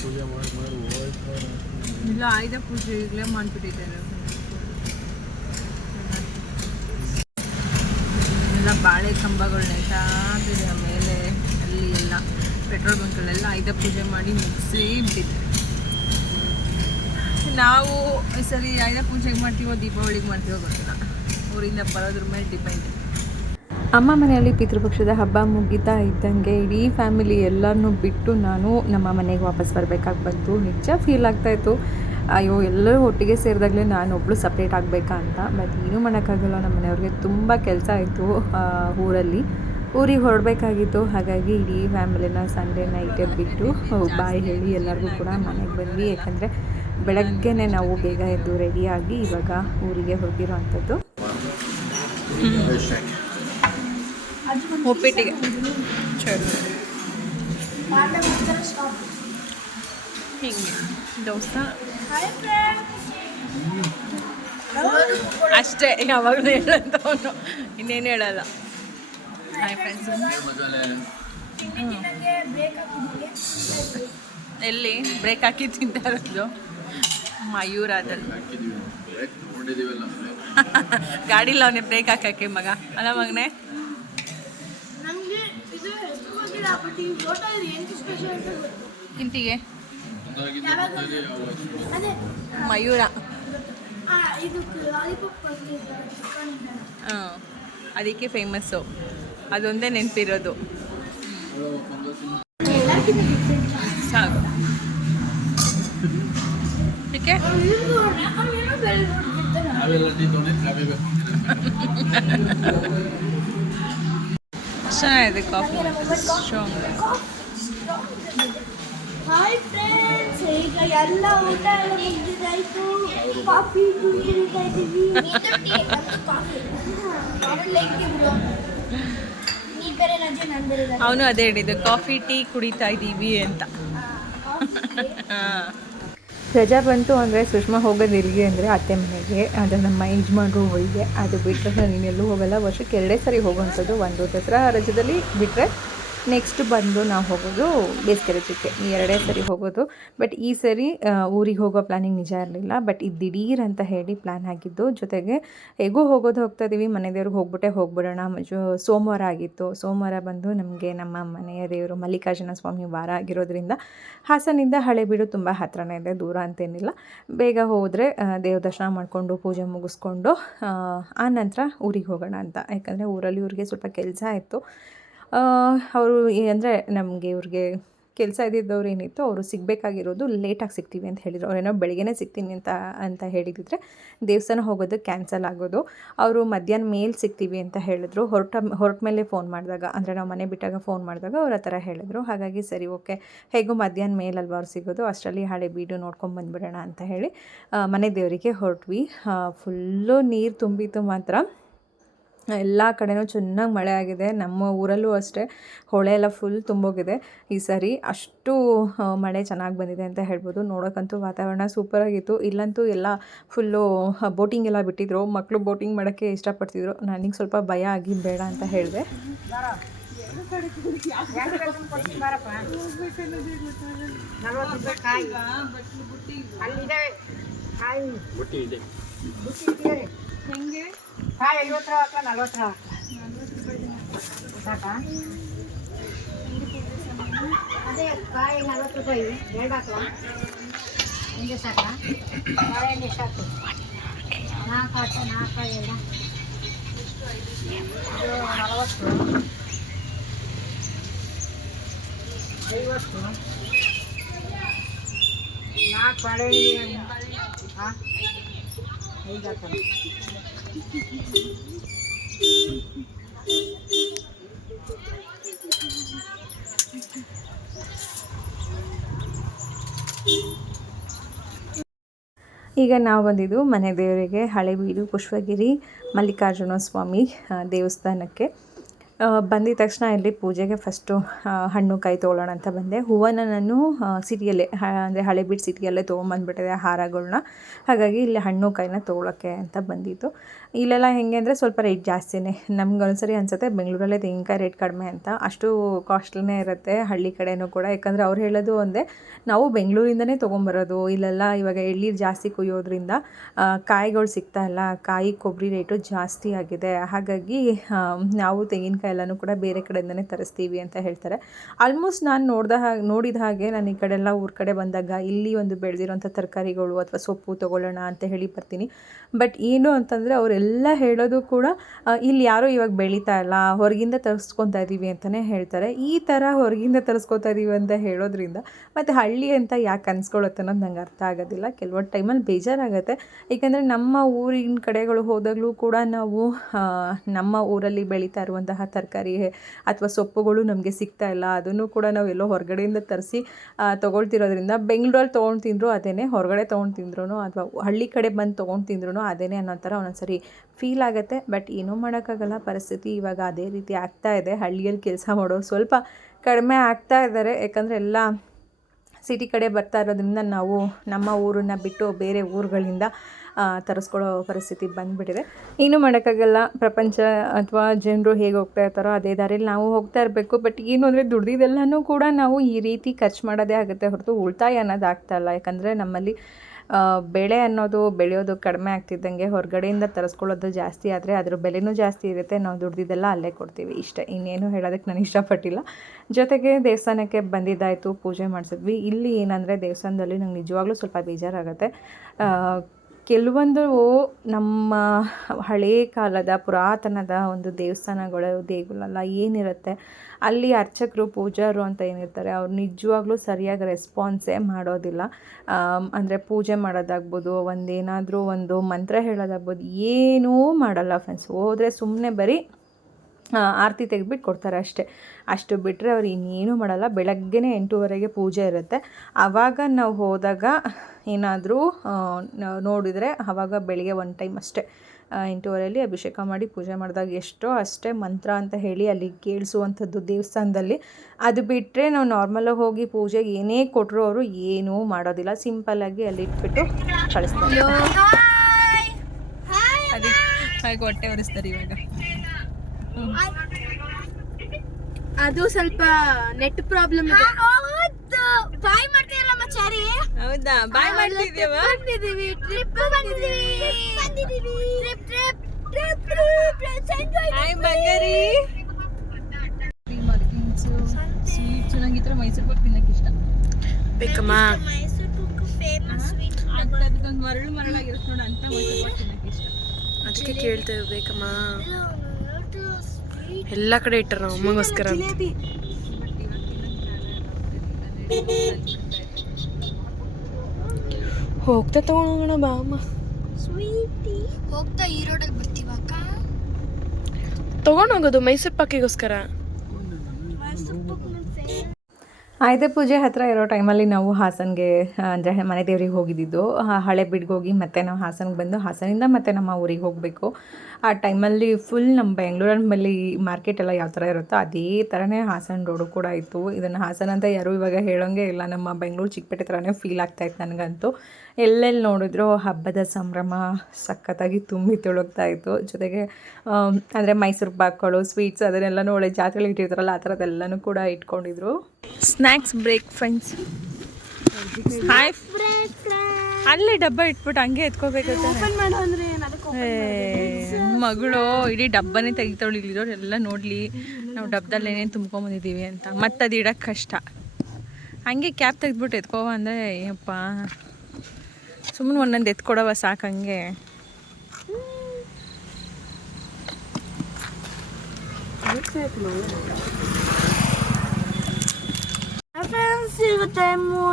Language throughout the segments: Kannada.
ಪೂಜೆ ಮಾಡಿ ಮಾಡಿ ಇಲ್ಲ ಮಾಡ್ಬಿಟ್ಟಿದ್ದಾರೆ. ಎಲ್ಲ ಬಾಳೆ ಕಂಬಗಳು ನೆಟ್ಟಾಗಿದೆ ಮೇಲೆ ಅಲ್ಲಿ ಎಲ್ಲ ಪೆಟ್ರೋಲ್ ಬಂಕ್ಗಳೆಲ್ಲ ಆಯುಧ ಪೂಜೆ ಮಾಡಿ ಮುಗಿಸಿ ಬಿಟ್ಟಿದ್ದಾರೆ. ನಾವು ಸರಿ ಆಯುಧ ಪೂಜೆಗೆ ಮಾಡ್ತೀವೋ, ದೀಪಾವಳಿಗೆ ಮಾಡ್ತೀವೋ ಗೊತ್ತಿಲ್ಲ. ಊರಿಂದ ಬರೋದ್ರ ಮೇಲೆ ಡಿಪೆಂಡ್ ಅಮ್ಮ ಮನೆಯಲ್ಲಿ ಪಿತೃಪಕ್ಷದ ಹಬ್ಬ ಮುಗಿತಾ ಇದ್ದಂಗೆ ಇಡೀ ಫ್ಯಾಮಿಲಿ ಎಲ್ಲರನ್ನೂ ಬಿಟ್ಟು ನಾನು ನಮ್ಮ ಮನೆಗೆ ವಾಪಸ್ ಬರಬೇಕಾಗಿ ಬಂತು. ನಿಜ ಫೀಲ್ ಆಗ್ತಾಯಿತ್ತು ಅಯ್ಯೋ, ಎಲ್ಲರೂ ಒಟ್ಟಿಗೆ ಸೇರಿದಾಗಲೇ ನಾನು ಒಬ್ಬಳು ಸಪ್ರೇಟ್ ಆಗಬೇಕಾ ಅಂತ. ಬಟ್ ಏನೂ ಮಾಡೋಕ್ಕಾಗಲ್ಲ. ನಮ್ಮ ಮನೆಯವ್ರಿಗೆ ತುಂಬ ಕೆಲಸ ಆಯಿತು ಊರಲ್ಲಿ. ಊರಿಗೆ ಹೊರಡಬೇಕಾಗಿತ್ತು. ಹಾಗಾಗಿ ಇಡೀ ಫ್ಯಾಮಿಲಿನ ಸಂಡೇ ನೈಟೇ ಬಿಟ್ಟು ಬಾಯ್ ಹೇಳಿ ಎಲ್ಲರಿಗೂ ಕೂಡ ಮನೆಗೆ ಬಂದ್ವಿ. ಯಾಕಂದರೆ ಬೆಳಗ್ಗೆನೇ ನಾವು ಬೇಗ ಎದ್ದು ರೆಡಿಯಾಗಿ ಇವಾಗ ಊರಿಗೆ ಹೊರಟಿರೋ ಅಂಥದ್ದು. ಉಪ್ಪಿಟ್ಟಿಗೆ ಚಲೋ ಹಿಂಗೆ. ದೋಸೆ ಅಷ್ಟೇ ಯಾವಾಗಲೂ ಹೇಳಂತವನು ಇನ್ನೇನು ಹೇಳಲ್ಲ. ಹಾಯ್ ಫ್ರೆಂಡ್ಸ್ ಎಲ್ಲಿ? ಬ್ರೇಕ್ ಹಾಕಿ ತಿಂತಾ ಇರೋದು ಮಯೂರಾದಲ್ಲಿ. ಗಾಡಿಲ್ಲ ಅವನೇ ಬ್ರೇಕ್ ಹಾಕಕ್ಕೆ ಮಗ. ಅಲ್ಲ ಮಗನೇ ನಮ್ಗೆ ಇದು ಹೆಸರು ಗೊತ್ತಿಲ್ಲ ಬಟ್ ಈ ಹೋಟೆಲ್ ಏನು ಸ್ಪೆಷಲ್ ಅಂತ ಗೊತ್ತು ಇಂತಿಗೆ? ಅದೇ ಮಯೂರ. ಹಾಂ ಅದಕ್ಕೆ ಫೇಮಸ್ಸು ಅದೊಂದೇ ನೆನಪಿರೋದು. ಸಾಕು. ಏಕೆ ಚೆನ್ನಾಗಿದೆ ಕಾಫಿ ಸ್ಟ್ರಾಂಗ್ ಹಾಯ್ ಫ್ರೆಂಡ್ಸ್ ಈಗ ಎಲ್ಲ ಊಟ ಎಲ್ಲ ಮುಗಿದಾಯ್ತು ಕಾಫಿ ಕುಡಿತಾ ಇದ್ದೀವಿ. ಅವನು ಅದೇ ಹೇಳಿದ್ದು ಕಾಫಿ ಟೀ ಕುಡಿತಾ ಇದ್ದೀವಿ ಅಂತ. ಹಾಂ. ರಜಾ ಬಂತು ಅಂದರೆ ಸುಷ್ಮಾ ಹೋಗೋದು ಎಲ್ಲಿಗೆ ಅಂದರೆ ಅತ್ತೆ ಮನೆಗೆ ಅದು ನಮ್ಮ ಯಜಮಾನ್ರು ಹೋಗಿದೆ ಅದು ಬಿಟ್ಟರೆ ನಾನು ಇನ್ನೆಲ್ಲೂ ಹೋಗಲ್ಲ. ವರ್ಷಕ್ಕೆ ಎರಡೇ ಸರಿ ಹೋಗುವಂಥದ್ದು. ಒಂದು ದಸರಾ ರಜದಲ್ಲಿ ಬಿಟ್ಟರೆ ನೆಕ್ಸ್ಟ್ ಬಂದು ನಾವು ಹೋಗೋದು ಬೇಸಿಗೆ ರಜಕ್ಕೆ ಈ ಎರಡೇ ಸರಿ ಹೋಗೋದು. ಬಟ್ ಈ ಸರಿ ಊರಿಗೆ ಹೋಗೋ ಪ್ಲ್ಯಾನಿಂಗ್ ನಿಜ ಇರಲಿಲ್ಲ. ಬಟ್ ಇದು ದಿಢೀರ್ ಅಂತ ಹೇಳಿ ಪ್ಲ್ಯಾನ್ ಆಗಿದ್ದು, ಜೊತೆಗೆ ಹೇಗೂ ಹೋಗೋದು ಹೋಗ್ತಾ ಇದ್ದೀವಿ ಮನೆ ದೇವ್ರಿಗೆ ಹೋಗ್ಬಿಟ್ಟೆ ಹೋಗ್ಬಿಡೋಣ. ಸೋಮವಾರ ಆಗಿತ್ತು. ಸೋಮವಾರ ಬಂದು ನಮಗೆ ನಮ್ಮ ಮನೆಯ ದೇವರು ಮಲ್ಲಿಕಾರ್ಜುನ ಸ್ವಾಮಿ ವಾರ ಆಗಿರೋದ್ರಿಂದ ಹಾಸನಿಂದ ಹಳೆಬೀಡು ತುಂಬ ಹತ್ರನೇ ಇದೆ. ದೂರ ಅಂತೇನಿಲ್ಲ. ಬೇಗ ಹೋದರೆ ದೇವ್ರ ದರ್ಶನ ಮಾಡಿಕೊಂಡು, ಪೂಜೆ ಮುಗಿಸ್ಕೊಂಡು, ಆ ನಂತರ ಊರಿಗೆ ಹೋಗೋಣ ಅಂತ. ಯಾಕಂದರೆ ಊರಲ್ಲಿ ಇವ್ರಿಗೆ ಸ್ವಲ್ಪ ಕೆಲಸ ಇತ್ತು. ಅವರು ಅಂದರೆ ನಮಗೆ ಇವ್ರಿಗೆ ಕೆಲಸ ಇದ್ದಿದ್ದವ್ರು ಏನಿತ್ತು ಅವರು ಸಿಗಬೇಕಾಗಿರೋದು ಲೇಟಾಗಿ ಸಿಗ್ತೀವಿ ಅಂತ ಹೇಳಿದರು. ಅವರೇನೋ ಬೆಳಗ್ಗೆನೇ ಸಿಗ್ತೀನಿ ಅಂತ ಅಂತ ಹೇಳಿದಿದ್ರೆ ದೇವಸ್ಥಾನ ಹೋಗೋದು ಕ್ಯಾನ್ಸಲ್ ಆಗೋದು. ಅವರು ಮಧ್ಯಾಹ್ನ ಮೇಲೆ ಸಿಗ್ತೀವಿ ಅಂತ ಹೇಳಿದ್ರು. ಹೊರಟ ಹೊರಟ ಮೇಲೆ ಫೋನ್ ಮಾಡಿದಾಗ, ಅಂದರೆ ನಾವು ಮನೆ ಬಿಟ್ಟಾಗ ಫೋನ್ ಮಾಡಿದಾಗ ಅವ್ರು ಆ ಥರ ಹೇಳಿದ್ರು. ಹಾಗಾಗಿ ಸರಿ, ಓಕೆ. ಹೇಗೂ ಮಧ್ಯಾಹ್ನ ಮೇಲಲ್ವ ಅವ್ರು ಸಿಗೋದು, ಅಷ್ಟರಲ್ಲಿ ಹಳೆ ಬೀಡು ನೋಡ್ಕೊಂಡು ಬಂದುಬಿಡೋಣ ಅಂತ ಹೇಳಿ ಮನೆ ದೇವರಿಗೆ ಹೊರಟ್ವಿ. ಫುಲ್ಲು ನೀರು ತುಂಬಿತು ಮಾತ್ರ. ಎಲ್ಲ ಕಡೆನೂ ಚೆನ್ನಾಗಿ ಮಳೆ ಆಗಿದೆ. ನಮ್ಮ ಊರಲ್ಲೂ ಅಷ್ಟೇ ಹೊಳೆ ಎಲ್ಲ ಫುಲ್ ತುಂಬೋಗಿದೆ. ಈ ಸರಿ ಅಷ್ಟು ಮಳೆ ಚೆನ್ನಾಗಿ ಬಂದಿದೆ ಅಂತ ಹೇಳ್ಬೋದು. ನೋಡೋಕ್ಕಂತೂ ವಾತಾವರಣ ಸೂಪರಾಗಿತ್ತು ಇಲ್ಲಂತೂ ಎಲ್ಲ ಫುಲ್ಲು ಬೋಟಿಂಗ್ ಎಲ್ಲ ಬಿಟ್ಟಿದ್ರು. ಮಕ್ಕಳು ಬೋಟಿಂಗ್ ಮಾಡೋಕ್ಕೆ ಇಷ್ಟಪಡ್ತಿದ್ರು. ನನಗೆ ಸ್ವಲ್ಪ ಭಯ ಆಗಿ ಬೇಡ ಅಂತ ಹೇಳಿದೆ. ಬುಟ್ಟಿ ಇದೆ. ಕಾಯಿ ಐವತ್ತು ರೂಪಾ ಹಾಕ್ಲಾ ನಲ್ವತ್ತು ರೂಪಾ ಸಾಕಾ? ಅದೇ ಕಾಯಿ ನಲ್ವತ್ತು ರೂಪಾಯಿ ಎರಡು ಹಾಕ್ಲಾ ಹಿಂಗೆ ಸಾಕಾ? ಬಾಳೆಹಣ್ಣು ಎಷ್ಟು ಹಾಕು ನಾಲ್ಕು ಹಾಕ ನಾಲ್ಕು ಎಲ್ಲ ಇದು ನಲವತ್ತು. ಐವತ್ತು. ನಾಲ್ಕು ಬಾಳೆಹಣ್ಣಿಗೆ ಹಾಂ? ಐದು ಹಾಕೋಣ ಈಗ ನಾವು ಬಂದಿದ್ದು ಮನೆ ದೇವರಿಗೆ ಹಳೆಬೀಡು ಪುಷ್ಪಗಿರಿ ಮಲ್ಲಿಕಾರ್ಜುನ ಸ್ವಾಮಿ ದೇವಸ್ಥಾನಕ್ಕೆ. ಬಂದಿದ ತಕ್ಷಣ ಇಲ್ಲಿ ಪೂಜೆಗೆ ಫಸ್ಟು ಹಣ್ಣು ಕಾಯಿ ತೊಗೊಳ್ಳೋಣ ಅಂತ ಬಂದೆ. ಹೂವನ್ನು ನಾನು ಸಿಟಿಯಲ್ಲೇ ಅಂದರೆ ಹಳೆಬೀಡು ಸಿಟಿಯಲ್ಲೇ ತೊಗೊಂಬಂದ್ಬಿಟ್ಟಿದೆ ಹಾರಗಳನ್ನ ಹಾಗಾಗಿ ಇಲ್ಲಿ ಹಣ್ಣು ಕಾಯಿನ ತೊಗೊಳಕ್ಕೆ ಅಂತ ಬಂದಿದ್ದು. ಇಲ್ಲೆಲ್ಲ ಹೆಂಗೆ ಅಂದರೆ ಸ್ವಲ್ಪ ರೇಟ್ ಜಾಸ್ತಿನೇ. ನಮ್ಗೆ ಒಂದ್ಸರಿ ಅನ್ಸುತ್ತೆ ಬೆಂಗಳೂರಲ್ಲೇ ತೆಂಗಿನಕಾಯಿ ರೇಟ್ ಕಡಿಮೆ ಅಂತ. ಅಷ್ಟು ಕಾಸ್ಟ್ಲಿನೇ ಇರುತ್ತೆ ಹಳ್ಳಿ ಕಡೆಯೂ ಕೂಡ. ಯಾಕಂದರೆ ಅವ್ರು ಹೇಳೋದು ಒಂದೇ, ನಾವು ಬೆಂಗಳೂರಿಂದನೇ ತೊಗೊಂಬರೋದು. ಇಲ್ಲೆಲ್ಲ ಇವಾಗ ಎಳ್ಳೀರು ಜಾಸ್ತಿ ಕುಯ್ಯೋದ್ರಿಂದ ಕಾಯಿಗಳು ಸಿಗ್ತಾ ಇಲ್ಲ. ಕಾಯಿ, ಕೊಬ್ಬರಿ ರೇಟು ಜಾಸ್ತಿ ಆಗಿದೆ. ಹಾಗಾಗಿ ನಾವು ತೆಂಗಿನಕಾಯಿ ಎಲ್ಲನೂ ಕೂಡ ಬೇರೆ ಕಡೆಯಿಂದನೇ ತರಿಸ್ತೀವಿ ಅಂತ ಹೇಳ್ತಾರೆ. ಆಲ್ಮೋಸ್ಟ್ ನಾನು ನೋಡ್ದ ಹಾಗೆ, ನೋಡಿದ ಹಾಗೆ ನಾನು ಈ ಕಡೆ ಎಲ್ಲ ಊರ ಕಡೆ ಬಂದಾಗ ಇಲ್ಲಿ ಒಂದು ಬೆಳೆದಿರೋಂಥ ತರಕಾರಿಗಳು ಅಥವಾ ಸೊಪ್ಪು ತೊಗೊಳ್ಳೋಣ ಅಂತ ಹೇಳಿ ಬರ್ತೀನಿ. ಬಟ್ ಏನು ಅಂತಂದರೆ ಅವರೆಲ್ಲ ಹೇಳೋದು ಕೂಡ ಇಲ್ಲಿ ಯಾರೂ ಇವಾಗ ಬೆಳೀತಾ ಇಲ್ಲ, ಹೊರಗಿಂದ ತರಿಸ್ಕೊತಾ ಇದ್ದೀವಿ ಅಂತಲೇ ಹೇಳ್ತಾರೆ. ಈ ಥರ ಹೊರಗಿಂದ ತರಿಸ್ಕೊತಾ ಇದ್ದೀವಿ ಅಂತ ಹೇಳೋದ್ರಿಂದ ಮತ್ತು ಹಳ್ಳಿ ಅಂತ ಯಾಕೆ ಅನ್ಸ್ಕೊಳ್ಳುತ್ತೆ ಅನ್ನೋದು ನಂಗೆ ಅರ್ಥ ಆಗೋದಿಲ್ಲ. ಕೆಲವೊಂದು ಟೈಮಲ್ಲಿ ಬೇಜಾರಾಗುತ್ತೆ. ಏಕೆಂದರೆ ನಮ್ಮ ಊರಿನ ಕಡೆಗಳು ಹೋದಾಗಲೂ ಕೂಡ ನಾವು ನಮ್ಮ ಊರಲ್ಲಿ ಬೆಳೀತಾ ಇರುವಂತಹ ತರಕಾರಿ ಅಥವಾ ಸೊಪ್ಪುಗಳು ನಮಗೆ ಸಿಗ್ತಾ ಇಲ್ಲ. ಅದನ್ನು ಕೂಡ ನಾವು ಎಲ್ಲೋ ಹೊರಗಡೆಯಿಂದ ತರಿಸಿ ತೊಗೊಳ್ತಿರೋದ್ರಿಂದ ಬೆಂಗಳೂರಲ್ಲಿ ತೊಗೊಂಡು ತಿಂದರೂ ಅದೇನೇ, ಹೊರಗಡೆ ತೊಗೊಂಡು ತಿಂದ್ರೂ ಅಥವಾ ಹಳ್ಳಿ ಕಡೆ ಬಂದು ತೊಗೊಂಡು ತಿಂದ್ರೂ ಅದೇನೇ ಅನ್ನೋ ಥರ ಒಂದೊಂದ್ಸರಿ ಫೀಲ್ ಆಗುತ್ತೆ. ಬಟ್ ಏನೂ ಮಾಡೋಕ್ಕಾಗಲ್ಲ. ಪರಿಸ್ಥಿತಿ ಇವಾಗ ಅದೇ ರೀತಿ ಆಗ್ತಾ ಇದೆ. ಹಳ್ಳಿಯಲ್ಲಿ ಕೆಲಸ ಮಾಡೋರು ಸ್ವಲ್ಪ ಕಡಿಮೆ ಆಗ್ತಾ ಇದ್ದಾರೆ. ಯಾಕಂದರೆ ಎಲ್ಲ ಸಿಟಿ ಕಡೆ ಬರ್ತಾ ಇರೋದ್ರಿಂದ ನಾವು ನಮ್ಮ ಊರನ್ನು ಬಿಟ್ಟು ಬೇರೆ ಊರುಗಳಿಂದ ತರಿಸ್ಕೊಳ್ಳೋ ಪರಿಸ್ಥಿತಿ ಬಂದುಬಿಟ್ಟಿದೆ. ಏನೂ ಮಾಡೋಕ್ಕಾಗಲ್ಲ. ಪ್ರಪಂಚ ಅಥವಾ ಜನರು ಹೇಗೆ ಹೋಗ್ತಾ ಇರ್ತಾರೋ ಅದೇ ದಾರಿಯಲ್ಲಿ ನಾವು ಹೋಗ್ತಾ ಇರಬೇಕು. ಬಟ್ ಏನು ಅಂದರೆ ದುಡ್ದಿದ್ದೆಲ್ಲನೂ ಕೂಡ ನಾವು ಈ ರೀತಿ ಖರ್ಚು ಮಾಡೋದೇ ಆಗುತ್ತೆ ಹೊರತು ಉಳಿತಾಯ ಅನ್ನೋದು ಇಲ್ಲ. ಯಾಕಂದರೆ ನಮ್ಮಲ್ಲಿ ಬೆಳೆ ಅನ್ನೋದು ಬೆಳೆಯೋದು ಕಡಿಮೆ ಆಗ್ತಿದ್ದಂಗೆ ಹೊರಗಡೆಯಿಂದ ತರಿಸ್ಕೊಳ್ಳೋದು ಜಾಸ್ತಿ ಆದರೆ ಅದ್ರ ಬೆಲೆನೂ ಜಾಸ್ತಿ ಇರುತ್ತೆ, ನಾವು ದುಡ್ದಿದ್ದೆಲ್ಲ ಅಲ್ಲೇ ಕೊಡ್ತೀವಿ. ಇಷ್ಟ, ಇನ್ನೇನು ಹೇಳೋದಕ್ಕೆ ನಾನು ಇಷ್ಟಪಟ್ಟಿಲ್ಲ. ಜೊತೆಗೆ ದೇವಸ್ಥಾನಕ್ಕೆ ಬಂದಿದ್ದಾಯಿತು, ಪೂಜೆ ಮಾಡಿಸಿದ್ವಿ. ಇಲ್ಲಿ ಏನಂದರೆ ದೇವಸ್ಥಾನದಲ್ಲಿ ನಂಗೆ ನಿಜವಾಗ್ಲೂ ಸ್ವಲ್ಪ ಬೇಜಾರಾಗುತ್ತೆ. ಕೆಲವೊಂದು ನಮ್ಮ ಹಳೇ ಕಾಲದ ಪುರಾತನದ ಒಂದು ದೇವಸ್ಥಾನಗಳು ದೇಗುಲ ಏನಿರುತ್ತೆ, ಅಲ್ಲಿ ಅರ್ಚಕರು, ಪೂಜಾರು ಅಂತ ಏನಿರ್ತಾರೆ, ಅವ್ರು ನಿಜವಾಗ್ಲೂ ಸರಿಯಾಗಿ ರೆಸ್ಪಾನ್ಸೇ ಮಾಡೋದಿಲ್ಲ. ಅಂದರೆ ಪೂಜೆ ಮಾಡೋದಾಗ್ಬೋದು, ಒಂದೇನಾದರೂ ಒಂದು ಮಂತ್ರ ಹೇಳೋದಾಗ್ಬೋದು, ಏನೂ ಮಾಡಲ್ಲ ಫ್ರೆಂಡ್ಸ್ ಹೋದರೆ ಸುಮ್ಮನೆ ಬರೀ ಆರತಿ ತೆಗೆದ್ಬಿಟ್ಟು ಕೊಡ್ತಾರೆ ಅಷ್ಟೇ. ಅಷ್ಟು ಬಿಟ್ಟರೆ ಅವ್ರು ಇನ್ನೇನು ಮಾಡಲ್ಲ. ಬೆಳಗ್ಗೆನೇ ಎಂಟೂವರೆಗೆ ಪೂಜೆ ಇರುತ್ತೆ. ಆವಾಗ ನಾವು ಹೋದಾಗ ಏನಾದರೂ ನೋಡಿದರೆ ಆವಾಗ ಬೆಳಿಗ್ಗೆ ಒನ್ ಟೈಮ್ ಅಷ್ಟೇ. ಎಂಟೂವರೆಯಲ್ಲಿ ಅಭಿಷೇಕ ಮಾಡಿ ಪೂಜೆ ಮಾಡಿದಾಗ ಎಷ್ಟೋ ಅಷ್ಟೇ ಮಂತ್ರ ಅಂತ ಹೇಳಿ ಅಲ್ಲಿ ಕೇಳಿಸುವಂಥದ್ದು ದೇವಸ್ಥಾನದಲ್ಲಿ. ಅದು ಬಿಟ್ಟರೆ ನಾವು ನಾರ್ಮಲಾಗಿ ಹೋಗಿ ಪೂಜೆಗೆ ಏನೇ ಕೊಟ್ಟರು ಅವರು ಏನೂ ಮಾಡೋದಿಲ್ಲ. ಸಿಂಪಲ್ಲಾಗಿ ಅಲ್ಲಿ ಇಟ್ಬಿಟ್ಟು ಕಳಿಸ್ತಾರೆ. ಹೊಟ್ಟೆ ಒರೆಸ್ತಾರೆ ಇವಾಗ. ಅದು ಸ್ವಲ್ಪ ನೆಟ್ ಪ್ರಾಬ್ಲಮ್ ಇದೆ. ಬಾಯ್ ಮಾಡ್ತೀರಲ್ಲ ಮಚಾರಿ? ಹೌದಾ? ಬಾಯ್ ಮಾಡ್ತಿದ್ಯವ ಬಂದಿದೀವಿ ಟ್ರಿಪ್ ಬಂದಿದೀವಿ ಬಂದಿದೀವಿ trip trip trip trip hi ಬಂಗಾರಿ ಸ್ವೀಟ್ಸ್ ನಂಗೆ ಈ ಥರ ಮೈಸೂರು ಪಾಕ್ ತಿನ್ನಕ್ಕೆ ಇಷ್ಟ. ಬೇಕಮ್ಮ. ಅದಕ್ಕೊಂದು ಮರಳು ಮರಳಾಗಿರುತ್ತೆ ನೋಡಿ ಅಂತ ಮೈಸೂರು ಪಾಕ್ ತಿನ್ನಕ್ಕೆ ಇಷ್ಟ. ಅದಕ್ಕೆ ಕೇಳ್ತೇವೆ ಬೇಕಮ್ಮ. ಎಲ್ಲ ಕಡೆ ಇಟ್ಟರು ನಾವು ಅಮ್ಮಗೋಸ್ಕರ ಹೋಗ್ತಾ ತಗೊಂಡೋಗೋಣ ಬಾ ಅಮ್ಮ. ಸ್ವೀಟಿ. ಹೋಗ್ತಾ ಈ ರೋಡಲ್ಲಿ ಬರ್ತೀವಕ್ಕ ತಗೊಂಡೋಗೋದು ಮೈಸೂರು ಪಾಕಿಗೋಸ್ಕರ ಮೈಸೂರು ಪಾಕ್ ನನ್ನ ಫೇವರೆಟ್ ಆಯುಧ ಪೂಜೆ ಹತ್ತಿರ ಇರೋ ಟೈಮಲ್ಲಿ ನಾವು ಹಾಸನ್ಗೆ ಅಂದರೆ ಮನೆ ದೇವ್ರಿಗೆ ಹೋಗಿದ್ದಿದ್ದು ಹಳೆ ಹೋಗಿ ಮತ್ತೆ ನಾವು ಹಾಸನ್ಗೆ ಬಂದು ಹಾಸನಿಂದ ಮತ್ತೆ ನಮ್ಮ ಊರಿಗೆ ಹೋಗಬೇಕು. ಆ ಟೈಮಲ್ಲಿ ಫುಲ್ ನಮ್ಮ ಬೆಂಗಳೂರಲ್ಲಿ ಮಾರ್ಕೆಟ್ ಎಲ್ಲ ಯಾವ ಥರ ಇರುತ್ತೋ ಅದೇ ಥರನೇ ಹಾಸನ ರೋಡು ಕೂಡ ಇತ್ತು. ಇದನ್ನು ಹಾಸನ ಅಂತ ಯಾರೂ ಇವಾಗ ಹೇಳೋಂಗೆ ಇಲ್ಲ. ನಮ್ಮ ಬೆಂಗಳೂರು ಚಿಕ್ಕಪೇಟೆ ಥರನೇ ಫೀಲ್ ಆಗ್ತಾಯಿತ್ತು ನನಗಂತೂ. ಎಲ್ಲೆಲ್ಲಿ ನೋಡಿದ್ರು ಹಬ್ಬದ ಸಂಭ್ರಮ ಸಖತ್ತಾಗಿ ತುಂಬಿ ತುಳುಕ್ತಾ ಇತ್ತು. ಜೊತೆಗೆ ಅಂದರೆ ಮೈಸೂರು ಪಾಕ್ಗಳು ಸ್ವೀಟ್ಸ್ ಅದನ್ನೆಲ್ಲನೂ ಒಳ್ಳೆ ಜಾತ್ರೆಲಿ ಇಟ್ಟಿರ್ತಾರಲ್ಲ, ಆ ಥರದ್ದೆಲ್ಲನೂ ಕೂಡ ಇಟ್ಕೊಂಡಿದ್ರು. ಸ್ನ್ಯಾಕ್ಸ್ ಬ್ರೇಕ್ ಫ್ರೆಂಡ್ಸ್ ಹಾಯ್ ಅಲ್ಲೇ ಡಬ್ಬ ಇಟ್ಬಿಟ್ಟು ಹಂಗೆ ಎತ್ಕೋಬೇಕು ಮಗಳು ಇಡೀ ಡಬ್ಬನೇ ತೆಗಿತಾವಳು ಇಲ್ಲಿರೋರು ಎಲ್ಲ ನೋಡಲಿ. ನಾವು ಡಬ್ಬದಲ್ಲಿ ಏನೇನು ತುಂಬ್ಕೊಂಬಂದಿದ್ದೀವಿ ಅಂತ. ಮತ್ತೆ ಅದು ಇಡೋಕ್ಕೆ ಕಷ್ಟ. ಹಂಗೆ ಕ್ಯಾಪ್ ತೆಗೆದ್ಬಿಟ್ಟು ಎತ್ಕೋವ ಅಂದರೆ ಏನಪ್ಪ ಸುಮ್ಮನೆ ಒಂದೊಂದು ಎತ್ಕೊಡವ ಸಾಕು ಹಂಗೆ. ಸಿಗುತ್ತೆ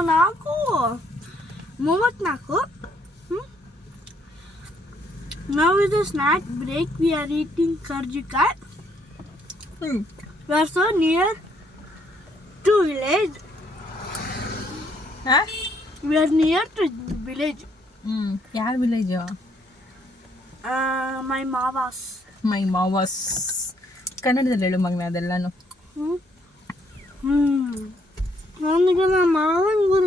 ನಾಲ್ಕು ಮೂವತ್ನಾಲ್ಕು ನಾವು ಇದು snack break we are eating karjikai we are so near to village we are near to village ಹ್ಞೂ ಯಾರ ವಿಲೇಜು ಮೈ ಮಾವಾಸ್. ಮೈ ಮಾವಾಸ್. ಕನ್ನಡದಲ್ಲಿ ಹೇಳು ಮಗನ ಅದೆಲ್ಲನೂ. ಹ್ಞೂ ಹ್ಮ್. ನನಗೆ ನಮ್ಮ ಮಾವನ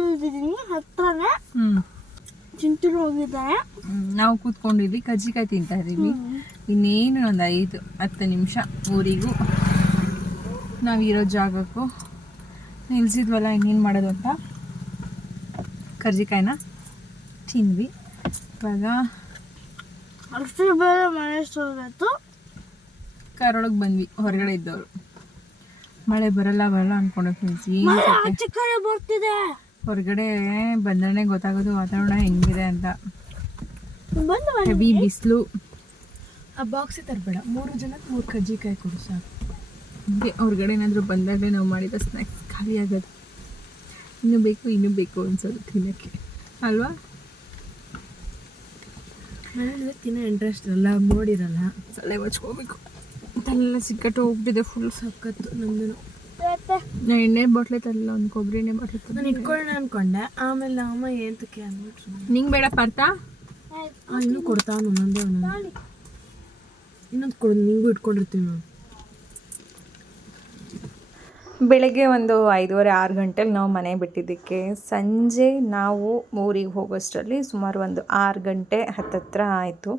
ಹತ್ರನೇ ಚಿಂತೂರು ಹೋಗಿದ್ದಾರೆ. ನಾವು ಕೂತ್ಕೊಂಡಿದ್ವಿ ಕಜ್ಜಿಕಾಯಿ ತಿಂತಾ ಇದ್ದೀವಿ. ಇನ್ನೇನು ಒಂದು ಐದು ಹತ್ತು ನಿಮಿಷ ಊರಿಗೂ ನಾವಿರೋ ಜಾಗಕ್ಕೂ ನಿಲ್ಸಿದ್ವಲ್ಲ ಇನ್ನೇನು ಮಾಡೋದು ಅಂತ? ಕರ್ಜಿಕಾಯಿನ ತಿಂದ್ವಿ. ಇವಾಗ ಅಷ್ಟು ಬೇರೆ ಮನೆ ಸೋಗಿತ್ತು ಕಾರೊಳಗೆ ಬಂದ್ವಿ ಹೊರಗಡೆ ಇದ್ದವರು. ಮಳೆ ಬರಲ್ಲ ಬರಲ್ಲ ಅನ್ಕೊಂಡೆ ಫ್ರೆಂಡ್ಸ್ ಕಡೆ ಬರ್ತಿದೆ. ಹೊರಗಡೆ ಬಂದ್ರೆ ಗೊತ್ತಾಗೋದು ವಾತಾವರಣ ಹೆಂಗಿದೆ ಅಂತ. ಹೆವಿ ಬಿಸಿಲು. ಆ ಬಾಕ್ಸೇ ತರಬೇಡ. ಮೂರು ಜನಕ್ಕೆ ಮೂರು ಕಜ್ಜಿಕಾಯಿ ಕೊಡು ಸಾಕು. ಹೀಗೆ ಹೊರಗಡೆ ಏನಾದರೂ ಬಂದಾಗಲೇ ನಾವು ಮಾಡಿದ ಸ್ನ್ಯಾಕ್ಸ್ ಖಾಲಿ ಆಗೋದು. ಇನ್ನೂ ಬೇಕು ಇನ್ನೂ ಬೇಕು ಅನ್ಸೋದು ತಿನ್ನೋಕ್ಕೆ. ಅಲ್ವಾ? ಮಳೆ ತಿನ್ನೋ ಇಂಟ್ರೆಸ್ಟ್ ಇರಲ್ಲ ನೋಡಿರಲ್ಲ ಸೊಳ್ಳೆ ಬಚ್ಕೋಬೇಕು. ತಲೆಲ್ಲ ಸಿಕ್ಕಟ್ಟು ಹೋಗ್ಬಿಟ್ಟಿದೆ ಫುಲ್ ಸಕ್ಕತ್ತು ನಮ್ಮದು ನಾ ಎಣ್ಣೆ ಬಾಟ್ಲೆ ತರಲಿಲ್ಲ ಒಂದು ಕೊಬ್ಬರಿ ಎಣ್ಣೆ ಬಾಟ್ಲೆ ನಾನು ಇಟ್ಕೊಳ್ಳೋಣ ಅನ್ಕೊಂಡೆ. ಆಮೇಲೆ ಅಮ್ಮ ಏಂತಕ್ಕೆ ಅಂದ್ಬಿಟ್ರು ನಿಂಗೆ ಬೇಡ ಪಾರ್ತಾ ಇನ್ನೂ ಕೊಡ್ತಾನು ಒಂದೊಂದೇ ಒಂದೊಂದು. ಇನ್ನೊಂದು ಕೊಡು ನಿಂಗೂ ಇಟ್ಕೊಂಡಿರ್ತೀವಿ ನಾವು ಬೆಳಗ್ಗೆ ಒಂದು ಐದೂವರೆ ಆರು ಗಂಟೆಗೆ ನಾವು ಮನೆ ಬಿಟ್ಟಿದ್ದಕ್ಕೆ ಸಂಜೆ ನಾವು ಊರಿಗೆ ಹೋಗೋಷ್ಟರಲ್ಲಿ ಸುಮಾರು ಒಂದು ಆರು ಗಂಟೆ ಹತ್ತತ್ರ ಆಯಿತು.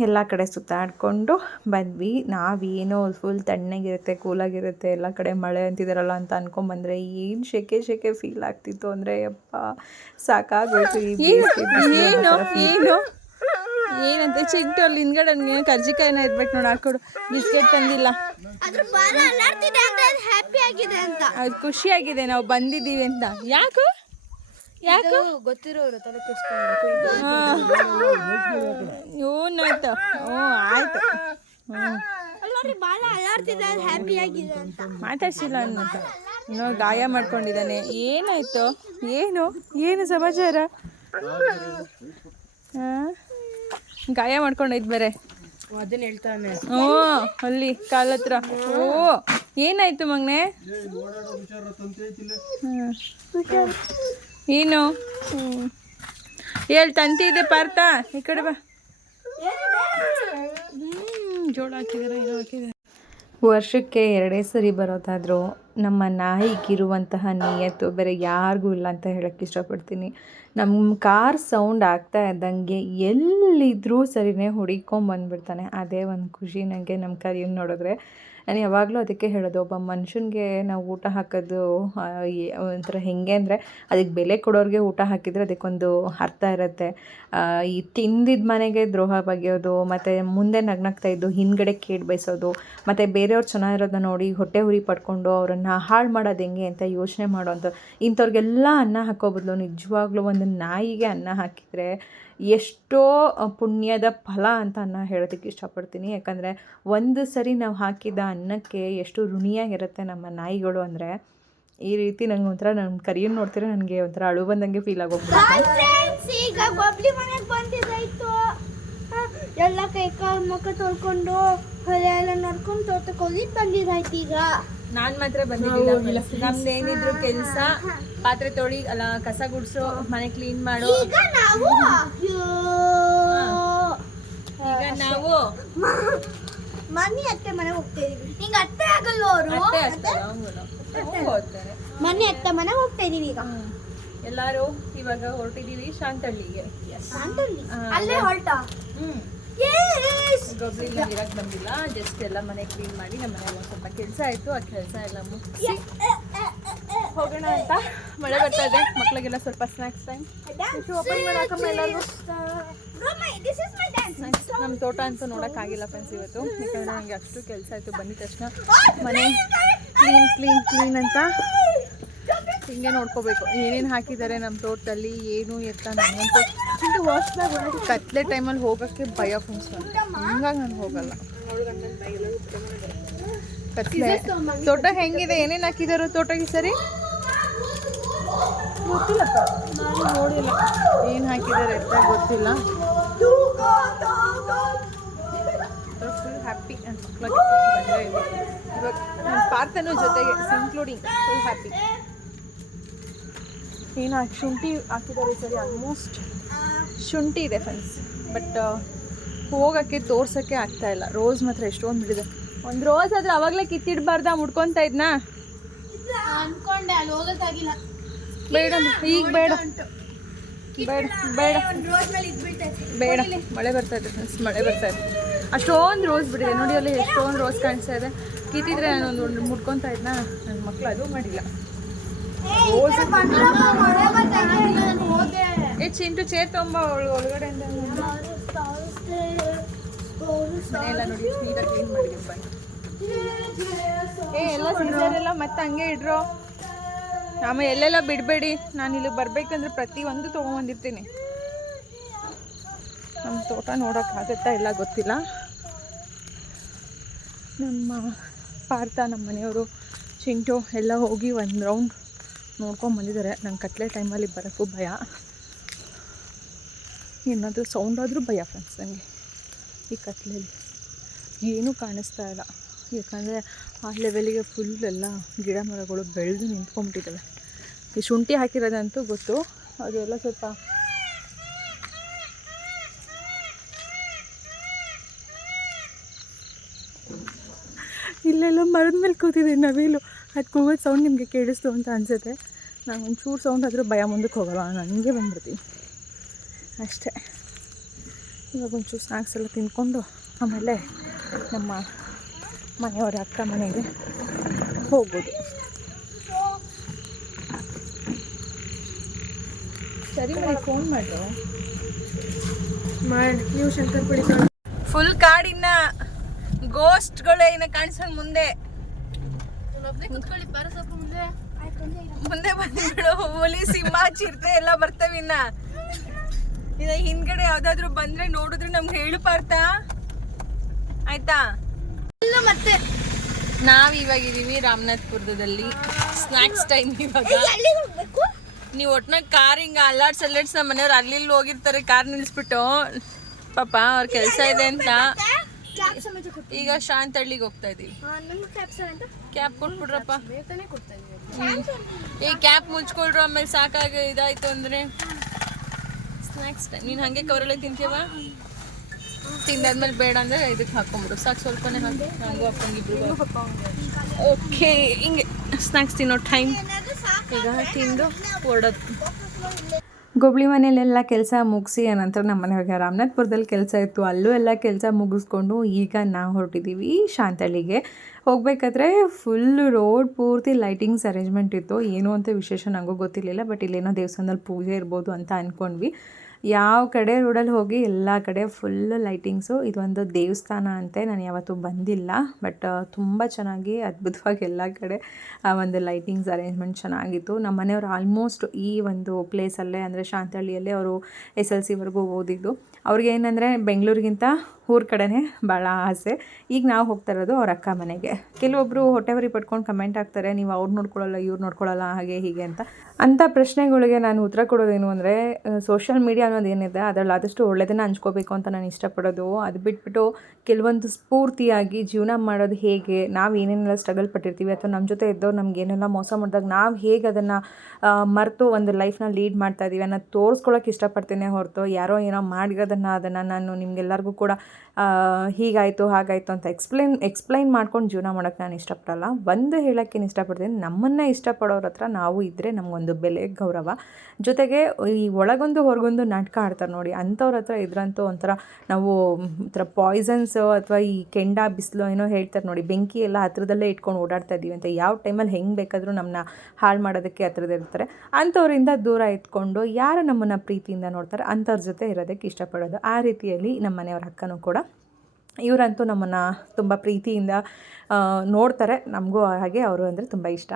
ಎಲ್ಲ ಕಡೆ ಸುತ್ತಾಡಿಕೊಂಡು ಬಂದ್ವಿ. ನಾವೇನೋ ಫುಲ್ ತಣ್ಣಗಿರುತ್ತೆ ಕೂಲಾಗಿರುತ್ತೆ ಎಲ್ಲ ಕಡೆ ಮಳೆ ಅಂತಿದಾರಲ್ಲ ಅಂತ ಅನ್ಕೊಂಬಂದ್ರೆ ಏನು ಶೆಕೆ ಶೆಕೆ ಫೀಲ್ ಆಗ್ತಿತ್ತು ಅಂದರೆ ಯಪ್ಪ ಸಾಕಾಗೋಯ್ತು ಈ ಏನು? ಏನು? ಏನಂತೆ? ಚಿಂಟು ಅಲ್ಲಿ ಹಿಂದ್ಗಡೆ ನನಗೆ ಕರ್ಜಿಕಾಯಿನ ಇರ್ಬೇಕು ನೋಡಿ ಹಾಕೊಡು. ಬಿಸ್ಕೆಟ್ ತಂದಿಲ್ಲ. ಅದ್ರ ಬಾಲ ಅಲ್ಲಾಡ್ತಿದೆ ಅಂತ ಹ್ಯಾಪಿ ಆಗಿದೆ ಅಂತ. ಅದು ಖುಷಿಯಾಗಿದೆ ನಾವು ಬಂದಿದ್ದೀವಿ ಅಂತ. ಯಾಕು? ಯಾಕು? ಗೊತ್ತಿರೋರು ತಲೆ ಇವನಾಯ್ತು ಹ್ಞೂ ಆಯ್ತು. ಹ್ಞೂ ಬಾಲ ಅಲ್ಲಾಡ್ತಿದೆ ಅದು ಹ್ಯಾಪಿ ಆಗಿದೆ ಅಂತ. ಮಾತಾಡ್ಸಿಲ್ಲ ಅನ್ನಂತ ಇನ್ನೂ ಗಾಯ ಮಾಡ್ಕೊಂಡಿದ್ದಾನೆ. ಏನಾಯ್ತು? ಏನು? ಏನು ಸಮಾಚಾರ? ಹಾಂ? ಗಾಯ ಮಾಡ್ಕೊಂಡೈತ್ ಬೇರೆ. ಅದನ್ನ ಹೇಳ್ತಾನೆ. ಓ ಅಲ್ಲಿ ಕಾಲ ಹತ್ರ. ಓ ಏನಾಯ್ತು ಮಗ್ನೆ? ಹ್ಮ್. ಏನು ಹೇಳಿ ತಂತಿ ಇದೆ ಪಾರ್ಥ, ಈ ಕಡೆ ಬಾ. ಜೋಳ ಹಾಕಿದಾರೆ, ಏನೋ ವರ್ಷಕ್ಕೆ ಎರಡೇ ಸರಿ ಬರೋದಾದರೂ ನಮ್ಮ ನಾಯಿಗಿರುವಂತಹ ನಿಯತ್ತು ಬೇರೆ ಯಾರಿಗೂ ಇಲ್ಲ ಅಂತ ಹೇಳೋಕ್ಕೆ ಇಷ್ಟಪಡ್ತೀನಿ. ನಮ್ಮ ಕಾರ್ ಸೌಂಡ್ ಆಗ್ತಾ ಇದ್ದಂಗೆ ಎಲ್ಲಿದ್ರೂ ಸರಿನೇ ಹುಡಿಕೊಂಬಂದ್ಬಿಡ್ತಾನೆ ಅದೇ ಒಂದು ಖುಷಿ ನನಗೆ ನಮ್ಮ ಕರಿಯನ್ನು ನೋಡಿದ್ರೆ. ನಾನು ಯಾವಾಗಲೂ ಅದಕ್ಕೆ ಹೇಳೋದು, ಒಬ್ಬ ಮನುಷ್ಯನಿಗೆ ನಾವು ಊಟ ಹಾಕೋದು ಒಂಥರ ಹೆಂಗೆ ಅಂದರೆ ಅದಕ್ಕೆ ಬೆಲೆ ಕೊಡೋರಿಗೆ ಊಟ ಹಾಕಿದರೆ ಅದಕ್ಕೊಂದು ಅರ್ಥ ಇರುತ್ತೆ. ಈ ತಿಂದಿದ್ದ ಮನೆಗೆ ದ್ರೋಹ ಬಗೆಯೋದು, ಮತ್ತು ಮುಂದೆ ನಗ್ನಾಗ್ತಾ ಇದ್ದು ಹಿಂದ್ಗಡೆ ಕೇಡ್ ಬಯಸೋದು ಮತ್ತು ಬೇರೆಯವ್ರು ಚೆನ್ನಾಗಿರೋದನ್ನ ನೋಡಿ ಹೊಟ್ಟೆ ಉರಿ ಪಡ್ಕೊಂಡು ಅವರನ್ನು ಹಾಳು ಮಾಡೋದು ಹೆಂಗೆ ಅಂತ ಯೋಚನೆ ಮಾಡೋವಂಥ ಇಂಥವ್ರಿಗೆಲ್ಲ ಅನ್ನ ಹಾಕೋ ಬದಲು ನಿಜವಾಗ್ಲೂ ಒಂದು ನಾಯಿಗೆ ಅನ್ನ ಹಾಕಿದರೆ ಎಷ್ಟೋ ಪುಣ್ಯದ ಫಲ ಅಂತ ನಾನು ಹೇಳೋದಕ್ಕೆ ಇಷ್ಟಪಡ್ತೀನಿ. ಯಾಕಂದರೆ ಒಂದು ಸರಿ ನಾವು ಹಾಕಿದ ಅನ್ನಕ್ಕೆ ಎಷ್ಟು ಋಣಿಯಾಗಿರುತ್ತೆ ನಮ್ಮ ನಾಯಿಗಳು ಅಂದರೆ, ಈ ರೀತಿ ನಂಗೆ ಒಂಥರ ನನ್ನ ಕರಿಯನ್ನು ನೋಡ್ತೀರ ನನಗೆ ಒಂಥರ ಅಳು ಬಂದಂಗೆ ಫೀಲ್ ಆಗೋಗ್ಬಿಡುತ್ತೆ. ಎಲ್ಲ ಕೈ ಕಾಲು ಮುಖ ತೊಳ್ಕೊಂಡು, ಹೊಲೆ ಎಲ್ಲ ನೋಡ್ಕೊಂಡು ತೋಟಕ್ಕೆ ಹೋಗಿ ಬಂದಿದ್ದಾಯ್ತು ಈಗ. ನಾನು ಮಾತ್ರ ಬಂದಿದ್ದಿಲ್ಲ ನಮ್ದು ಏನಿದ್ರು ಕೆಲಸ ಪಾತ್ರೆ ತೊಳಿ ಅಲ್ಲ ಕಸ ಗುಡಿಸೋ ಮನೆ ಕ್ಲೀನ್ ಮಾಡು. ಈಗ ನಾವು ಅಯ್ಯೋ, ಈಗ ನಾವು ಮನೆ ಅತ್ತೆ ಮನೆಗೆ ಹೋಗ್ತಿದೀವಿ ಇದೀವಿ. ನಿಂಗ ಅತ್ತೆ ಆಗಲ್ಲ ಅವರು. ಮನೆ ಅತ್ತೆ? ಮನೆಗೆ ಹೋಗ್ತಾ ಇದೀವಿ ಈಗ. ಎಲ್ಲರೂ ಇವಾಗ ಹೊರಟಿದೀವಿ ಶಾಂತಳ್ಳಿಗೆ. ಶಾಂತಳ್ಳಿ? ಅಲ್ಲೇ ಹೊರಟ? ಹ್ಮ್. ಗೊಬ್ಲಿಂದ ತೋಟ ಬಂದಿಲ್ಲ. ಜಸ್ಟ್ ಎಲ್ಲ ಮನೆ ಕ್ಲೀನ್ ಮಾಡಿ ನಮ್ಮ ಮನೆಯಲ್ಲಿ ಸ್ವಲ್ಪ ಕೆಲಸ ಆಯಿತು. ಆ ಕೆಲಸ ಎಲ್ಲ ಮುಗಿಸಿ ಹೋಗೋಣ ಅಂತ. ಮಳೆ ಬರ್ತಾ ಇದೆ. ಮಕ್ಳಿಗೆಲ್ಲ ಸ್ವಲ್ಪ ಸ್ನಾಕ್ಸ್ ಟೈಮ್ ಓಪನ್ ಮಾಡಾಕಮ್ಮ ಎಲ್ಲರಿಗೂ ನಮ್ಮ ತೋಟ ಅಂತೂ ನೋಡೋಕ್ಕಾಗಿಲ್ಲ ಫ್ರೆಂಡ್ಸ್ ಇವತ್ತು. ಯಾಕಂದರೆ ನನಗೆ ಅಷ್ಟು ಕೆಲಸ ಆಯಿತು ಬಂದಿದ ತಕ್ಷಣ. ಮನೆ ಕ್ಲೀನ್ ಕ್ಲೀನ್ ಕ್ಲೀನ್ ಅಂತ. ಹಿಂಗೆ ನೋಡ್ಕೋಬೇಕು. ಏನೇನು ಹಾಕಿದ್ದಾರೆ ನಮ್ಮ ತೋಟದಲ್ಲಿ ಏನು ಎತ್ತ ನನಗಂತೂ ಕತ್ಲೆ ಟೈಮಲ್ಲಿ ಹೋಗೋಕ್ಕೆ ಭಯ ಫ್ರೆಂಡ್ಸ್ ಹಂಗಾಗಿ ನಾನು ಹೋಗಲ್ಲ. ಕತ್ಲೆ ತೋಟ ಹೆಂಗಿದೆ? ಏನೇನು ಹಾಕಿದಾರೋ ತೋಟಕ್ಕೆ ಸರಿ? ಗೊತ್ತಿಲ್ಲಪ್ಪ. ನಾನು ನೋಡಿಲ್ಲ. ಏನು ಹಾಕಿದ್ದಾರೆ ಅಂತ ಗೊತ್ತಿಲ್ಲ. ಫುಲ್ ಹ್ಯಾಪಿ ಬಂದರೆ ಇವಾಗ ಪಾರ್ಥನೂ ಜೊತೆಗೆ ಇನ್ಕ್ಲೂಡಿಂಗ್ ಫುಲ್ ಹ್ಯಾಪಿ ಏನು ಶುಂಠಿ ಹಾಕಿದ್ದಾರೆ ಸರಿ ಆಲ್ಮೋಸ್ಟ್ ಶುಂಠಿ ಇದೆ ಫ್ರೆಂಡ್ಸ್ ಬಟ್ ಹೋಗೋಕ್ಕೆ ತೋರ್ಸೋಕ್ಕೆ ಆಗ್ತಾಯಿಲ್ಲ ಇಲ್ಲ. ರೋಸ್ ಮಾತ್ರ ಎಷ್ಟೊಂದು ಬಿಡಿದೆ. ಒಂದು ರೋಸ್ ಆದರೆ ಅವಾಗಲೇ ಕಿತ್ತಿಡ್ಬಾರ್ದಾ? ಮುಡ್ಕೊತಾ ಇದ್ನಾ? ಅನ್ಕೊಂಡೆ ಅಲ್ಲಿ ಹೋಗೋಕ್ಕಾಗಿಲ್ಲ. ಬೇಡ ಈಗ ಬೇಡ. ಬೇಡ ಬೇಡ. ಬೇಡ ಮಳೆ ಬರ್ತಾ ಇದೆ ಫ್ರೆಂಡ್ಸ್ ಮಳೆ ಬರ್ತಾ ಇದೆ. ಅಷ್ಟೊಂದು ರೋಸ್ ಬಿಡಿದೆ. ನೋಡಿ ಅಲ್ಲಿ ಎಷ್ಟೊಂದು ರೋಸ್ ಕಾಣಿಸ್ತಾ ಇದೆ. ಕಿತ್ತಿದ್ರೆ ನಾನು ಒಂದು ಒಂದು ಮುಡ್ಕೊತಾ ಇದ್ನಾ? ನನ್ನ ಮಕ್ಕಳು ಅದು ಮಾಡಿಲ್ಲ. ರೋಸ್ ಏ, ಚಿಂಟು ಚೇರ್ ತೊಂಬ ಅವಳು ಒಳಗಡೆ ನೋಡಿ ಕ್ಲೀನ್ ಮಾಡಿದ್ವಿ ಏ, ಎಲ್ಲ ಮತ್ತೆ ಹಂಗೆ ಇಡ್ರೋ. ಆಮ ಎಲ್ಲೆಲ್ಲ ಬಿಡಬೇಡಿ, ನಾನು ಇಲ್ಲಿ ಪ್ರತಿ ಒಂದು ತೊಗೊಂಬಂದಿರ್ತೀನಿ ನಮ್ಮ ತೋಟ ನೋಡೋಕ್ಕಾಗತ್ತಾ ಇಲ್ಲ ಗೊತ್ತಿಲ್ಲ. ನಮ್ಮ ಪಾರ್ಥ ನಮ್ಮ ಮನೆಯವರು, ಚಿಂಟು ಎಲ್ಲ ಹೋಗಿ ಒಂದು ರೌಂಡ್ ನೋಡ್ಕೊಂಬಂದಿದ್ದಾರೆ ನಂಗೆ ಕತ್ಲೆ ಟೈಮಲ್ಲಿ ಬರೋಕ್ಕೂ ಭಯ. ಏನಾದರೂ ಸೌಂಡ್ ಆದರೂ ಭಯ ಫ್ರೆಂಡ್ಸ್ ನನಗೆ ಈ ಕತ್ಲೆಯಲ್ಲಿ ಏನೂ ಕಾಣಿಸ್ತಾ ಇಲ್ಲ. ಯಾಕಂದರೆ ಆ ಲೆವೆಲಿಗೆ ಫುಲ್ ಎಲ್ಲ ಗಿಡ ಮರಗಳು ಬೆಳೆದು ನಿಂತ್ಕೊಂಡ್ಬಿಟ್ಟಿದ್ದಾವೆ ಈ ಶುಂಠಿ ಹಾಕಿರೋದಂತೂ ಗೊತ್ತು. ಅದೆಲ್ಲ ಸ್ವಲ್ಪ ಇಲ್ಲೆಲ್ಲ ಮರದ ಮೇಲೆ ಕೂತಿದೆ ನವಿಲು. ಅದು ಕೂಗೋದು ಸೌಂಡ್ ನಿಮಗೆ ಕೇಳಿಸ್ತು ಅಂತ ಅನಿಸುತ್ತೆ. ನಾನು ಒಂಚೂರು ಸೌಂಡ್ ಆದರೂ ಭಯ ಮುಂದಕ್ಕೆ ಹೋಗಲ್ಲ. ನನಗೆ ಬಂದ್ಬಿಡ್ತೀನಿ. ಅಷ್ಟೇ. ಇವಾಗ ಒಂಚೂರು ಸ್ನಾಕ್ಸ್ ಎಲ್ಲ ತಿಂದ್ಕೊಂಡು ಆಮೇಲೆ ನಮ್ಮ ಮನೆಯವರ ಅಕ್ಕ ಮನೆಗೆ ಹೋಗ್ಬೋದು. ಸರಿ ಮಾಡಿ ಫೋನ್ ಮಾಡಿ ಮಾಡಿ ನೀವು ಶಂಕರ್ ಪುಡಿ ಫುಲ್ ಕಾಡಿನ ಗೋಸ್ಟ್ಗಳು ಏನ ಕಾಣಿಸೋಣ ಮುಂದೆ. ಮುಂದೆ ಬಂದ್ಬಿಡು ಹುಲಿ ಸಿಂಹ ಚಿರತೆ ಎಲ್ಲ ಬರ್ತವೆ ಇನ್ನ ಹಿಂದ್ಗಡೆ ಯಾವ್ದಾದ್ರು ಬಂದ್ರೆ ನೋಡಿದ್ರೆ ನಮ್ಗೆ ಹೇಳು ಪಾರ್ಥ. ಆಯ್ತಾ? ಮತ್ತೆ. ನಾವ್ ಇವಾಗ ಇದೀವಿ ರಾಮನಾಥ್ಪುರದಲ್ಲಿ ಸ್ನಾಕ್ಸ್ ಟೈಮ್ ಇವಾಗ. ನೀವು ಒಟ್ನಾಗ ಕಾರ್ ಹಿಂಗ ಅಲ್ಲಾಡ್ಸ್ ಅಲ್ಲಾಡ್ಸ್ ನಮ್ಮ ಮನೆಯವ್ರು ಅಲ್ಲಿ ಹೋಗಿರ್ತಾರೆ ಕಾರ್ ನಿಲ್ಲಿಸ್ಬಿಟ್ಟು ಪಾಪ ಅವ್ರ ಕೆಲಸ ಇದೆ ಅಂತ. ಈಗ ಶಾಂತ ಹಳ್ಳಿಗೆ ಹೋಗ್ತಾ ಇದೀವಿ. ಕ್ಯಾಬ್ ಕೊಟ್ಬಿಡ್ರಪ್ಪ. ಈ ಕ್ಯಾಪ್ ಮುಚ್ಕೊಳ್ರು ಆಮೇಲೆ ಸಾಕಾಗ ಇದಾಯ್ತು ಅಂದ್ರೆ. ಸ್ನ್ಯಾಕ್ಸ್ ಟೈಮ್ ನೀನು ಹಾಗೆ ಕವರಲ್ಲೇ ತಿಂತೀವ ತಿಂದಾದ್ಮೇಲೆ ಬೇಡ ಅಂದ್ರೆ ಇದಕ್ಕೆ ಹಾಕೊಂಬಿಡು. ಸಾಕು ಸ್ವಲ್ಪನೇ ಹಾಕಿ. ನಂಗೂ ಅಪ್ಪಂಗಿಬ್ರು ಓಕೆ ಹಿಂಗೆ ಸ್ನ್ಯಾಕ್ಸ್ ತಿನ್ನೋ ಟೈಮ್ ಈಗ ತಿಂದು ಹೊರಡೋದು ಗೊಬ್ಳಿ ಮನೇಲೆಲ್ಲ ಕೆಲಸ ಮುಗಿಸಿ ನಂತರ ನಮ್ಮ ಮನೆಯವ್ರಿಗೆ ರಾಮನಾಥ್ಪುರದಲ್ಲಿ ಕೆಲಸ ಇತ್ತು. ಅಲ್ಲೂ ಎಲ್ಲ ಕೆಲಸ ಮುಗಿಸ್ಕೊಂಡು ಈಗ ನಾವು ಹೊರಟಿದ್ದೀವಿ ಶಾಂತಳ್ಳಿಗೆ. ಹೋಗಬೇಕಾದ್ರೆ ಫುಲ್ ರೋಡ್ ಪೂರ್ತಿ ಲೈಟಿಂಗ್ಸ್ ಅರೇಂಜ್ಮೆಂಟ್ ಇತ್ತು. ಏನು ಅಂತ ವಿಶೇಷ ನನಗೂ ಗೊತ್ತಿರಲಿಲ್ಲ ಬಟ್ ಇಲ್ಲೇನೋ ದೇವಸ್ಥಾನದಲ್ಲಿ ಪೂಜೆ ಇರ್ಬೋದು ಅಂತ ಅಂದ್ಕೊಂಡ್ವಿ ಯಾವ ಕಡೆ ರೋಡಲ್ಲಿ ಹೋಗಿ ಎಲ್ಲ ಕಡೆ ಫುಲ್ ಲೈಟಿಂಗ್ಸು ಇದೊಂದು ದೇವಸ್ಥಾನ ಅಂತೆ. ನಾನು ಯಾವತ್ತೂ ಬಂದಿಲ್ಲ ಬಟ್ ತುಂಬ ಚೆನ್ನಾಗಿ ಅದ್ಭುತವಾಗಿ ಎಲ್ಲ ಕಡೆ, ಆ, ಒಂದು ಲೈಟಿಂಗ್ಸ್ ಅರೇಂಜ್ಮೆಂಟ್ ಚೆನ್ನಾಗಿತ್ತು. ನಮ್ಮ ಮನೆಯವರು ಆಲ್ಮೋಸ್ಟ್ ಈ ಒಂದು ಪ್ಲೇಸಲ್ಲೇ ಅಂದರೆ ಶಾಂತಹಳ್ಳಿಯಲ್ಲೇ ಅವರು ಎಸ್ ಎಲ್ ಸಿವರೆಗೂ ಓದಿದ್ದು. ಅವ್ರಿಗೆ ಏನಂದರೆ, ಬೆಂಗಳೂರಿಗಿಂತ ಊರ ಕಡೆನೇ ಭಾಳ ಆಸೆ. ಈಗ ನಾವು ಹೋಗ್ತಾ ಇರೋದು ಅವ್ರ ಅಕ್ಕ ಮನೆಗೆ. ಕೆಲವೊಬ್ಬರು ಹೊಟ್ಟೆವರಿ ಪಟ್ಕೊಂಡು ಕಮೆಂಟ್ ಹಾಕ್ತಾರೆ, ನೀವು ಅವ್ರು ನೋಡ್ಕೊಳ್ಳಲ್ಲ, ಇವ್ರು ನೋಡ್ಕೊಳ್ಳಲ್ಲ, ಹಾಗೆ ಹೀಗೆ ಅಂತ. ಅಂಥ ಪ್ರಶ್ನೆಗಳಿಗೆ ನಾನು ಉತ್ತರ ಕೊಡೋದೇನು ಅಂದರೆ ಸೋಷಿಯಲ್ ಮೀಡಿಯಾ ಅನ್ನೋದು ಏನಿದೆ, ಅದರಲ್ಲಿ ಆದಷ್ಟು ಒಳ್ಳೆಯದನ್ನು ಹಂಚ್ಕೋಬೇಕು ಅಂತ ನಾನು ಇಷ್ಟಪಡೋದು. ಅದು ಬಿಟ್ಬಿಟ್ಟು ಕೆಲವೊಂದು ಸ್ಫೂರ್ತಿಯಾಗಿ ಜೀವನ ಮಾಡೋದು ಹೇಗೆ, ನಾವು ಏನೇನೆಲ್ಲ ಸ್ಟ್ರಗಲ್ ಪಟ್ಟಿರ್ತೀವಿ, ಅಥವಾ ನಮ್ಮ ಜೊತೆ ಇದ್ದವ್ರು ನಮ್ಗೆ ಏನೆಲ್ಲ ಮೋಸ ಮಾಡಿದಾಗ ನಾವು ಹೇಗೆ ಅದನ್ನು ಮರೆತು ಒಂದು ಲೈಫ್ನ ಲೀಡ್ ಮಾಡ್ತಾ ಇದ್ದೀವಿ ಅನ್ನೋದು ತೋರಿಸ್ಕೊಳ್ಳೋಕೆ ಇಷ್ಟಪಡ್ತೇನೆ ಹೊರತು, ಯಾರೋ ಏನೋ ಮಾಡಿರೋದನ್ನು, ಅದನ್ನು ನಾನು ನಿಮಗೆಲ್ಲರಿಗೂ ಕೂಡ ಹೀಗಾಯಿತು, ಹಾಗಾಯಿತು ಅಂತ ಎಕ್ಸ್ಪ್ಲೈನ್ ಎಕ್ಸ್ಪ್ಲೈನ್ ಮಾಡ್ಕೊಂಡು ಜೀವನ ಮಾಡೋಕ್ಕೆ ನಾನು ಇಷ್ಟಪಡಲ್ಲ. ಒಂದು ಹೇಳೋಕ್ಕೇನು ಇಷ್ಟಪಡ್ತೀನಿ? ನಮ್ಮನ್ನು ಇಷ್ಟಪಡೋರ ಹತ್ರ ನಾವು ಇದ್ದರೆ ನಮಗೊಂದು ಬೆಲೆ, ಗೌರವ. ಜೊತೆಗೆ ಈ ಒಳಗೊಂದು, ಹೊರಗೊಂದು ನಾಟಕ ಆಡ್ತಾರೆ ನೋಡಿ, ಅಂಥವ್ರ ಹತ್ರ ಇದ್ರಂತೂ ಒಂಥರ ನಾವು ಒಂಥರ ಪಾಯ್ಸನ್ಸು ಅಥವಾ ಈ ಕೆಂಡ ಬಿಸಿಲು ಏನೋ ಹೇಳ್ತಾರೆ ನೋಡಿ, ಬೆಂಕಿ ಎಲ್ಲ ಹತ್ರದಲ್ಲೇ ಇಟ್ಕೊಂಡು ಓಡಾಡ್ತಾ ಇದ್ದೀವಿ ಅಂತ. ಯಾವ ಟೈಮಲ್ಲಿ ಹೆಂಗೆ ಬೇಕಾದರೂ ನಮ್ಮನ್ನ ಹಾಳು ಮಾಡೋದಕ್ಕೆ ಹತ್ರದಿರ್ತಾರೆ ಅಂಥವ್ರಿಂದ ದೂರ ಇಟ್ಕೊಂಡು ಯಾರು ನಮ್ಮನ್ನು ಪ್ರೀತಿಯಿಂದ ನೋಡ್ತಾರೆ, ಅಂಥವ್ರ ಜೊತೆ ಇರೋದಕ್ಕೆ ಇಷ್ಟಪಡೋದು. ಆ ರೀತಿಯಲ್ಲಿ ನಮ್ಮ ಮನೆಯವ್ರ ಅಕ್ಕನೂ ಕೂಡ. ಇವರಂತೂ ನಮ್ಮನ್ನು ತುಂಬ ಪ್ರೀತಿಯಿಂದ ನೋಡ್ತಾರೆ. ನಮಗೂ ಹಾಗೆ ಅವರು ಅಂದರೆ ತುಂಬ ಇಷ್ಟ.